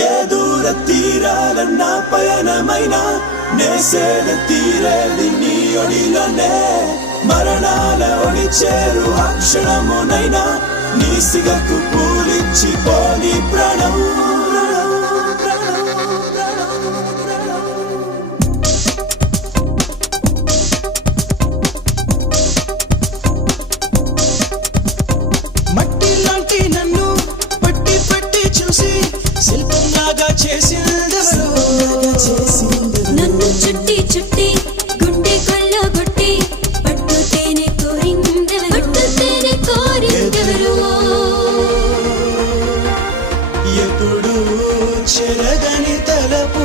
ఏ దూర తీరాలన్నా పయనమైనా నేసేద తీరేది నీ ఒడిలోనే మరణాల ఒడి చేరు అక్షణమునైనా నీ సిగకు పూలిచ్చి పోని ప్రాణం మట్టి లాంటి నన్ను పట్టి పట్టి చూసి శిల్పంలాగా చేసిందెవరు నన్ను చుట్టి చుట్టి గుండె కొల్లగొట్టి పట్టు తేనె కోరిందెవరు ఎప్పుడు చెరగని తలపు